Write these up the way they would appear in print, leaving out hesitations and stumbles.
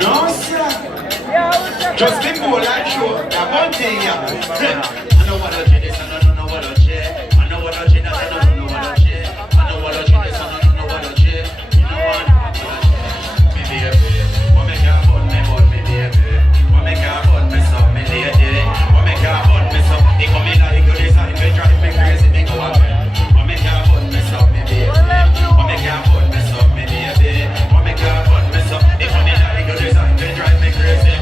No, sir. Just before that show, that one thing, yeah. I know what I did this, I don't know what I did. I know what I did, I don't know what I did. I know what I did this, I don't know what I did. You know what? Me baby, what make her bun me baby. What make her bun me so, me lady. What make her bun me so, they come in like good design, they drive me crazy, they go up. What make her bun me so, me baby. What make her bun me so, me baby. What make her bun me so, they come in like good design, they drive me crazy.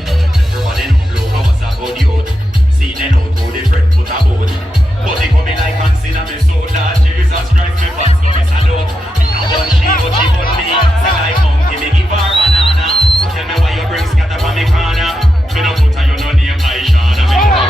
Everybody know Blugo was a good youth. See they know to the friend put a boat. But they come in like Hansin and me so that Jesus Christ me pants go me salute. Me no bun she bun me. So like monkey me give her banana. So tell me why you bring scatter from me corner. Me no put a you no name Aishana. Me no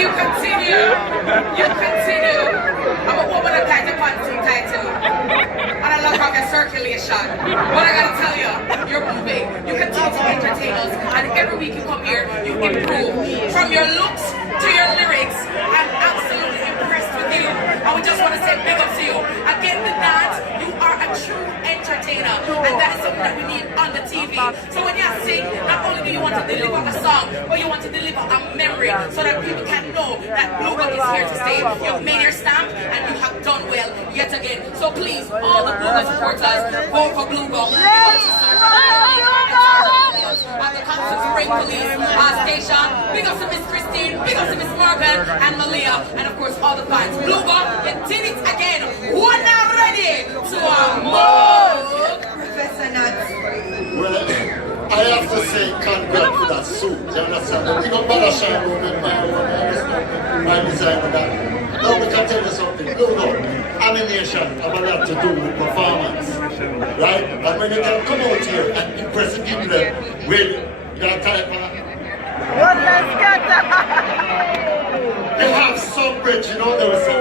You continue. I'm a woman of title, title. And I love how your circulation. But I gotta tell you, you're moving. You continue to entertain us. And every week you come here, you improve. From your looks to your lyrics, I'm absolutely impressed with you. I would just want to say big up to you. Again, with that, you are a true entertainer. And that is something that we need on the TV. So when you sing, not only do you want to deliver a song, but you want to deliver a memory so that people can know that Blugo is here to stay. You've made your stamp and you have done well yet again. So please, all the Blugo supporters, vote for Blugo. At the Constant Spring Police station. Big up to Miss Christine, big up to Miss Morgan and Malia, and of course all the fans. Blugo, you did it again. We're now ready to move. Professor Nuts. Well, I have to say congrats to that suit. You understand? We don't bother shine with my design with that. Now we can tell you something. Blugo, animation have a lot to do with performance. Right? And when you can come out here and impress the people with your type of they have some bridge, you know, there was some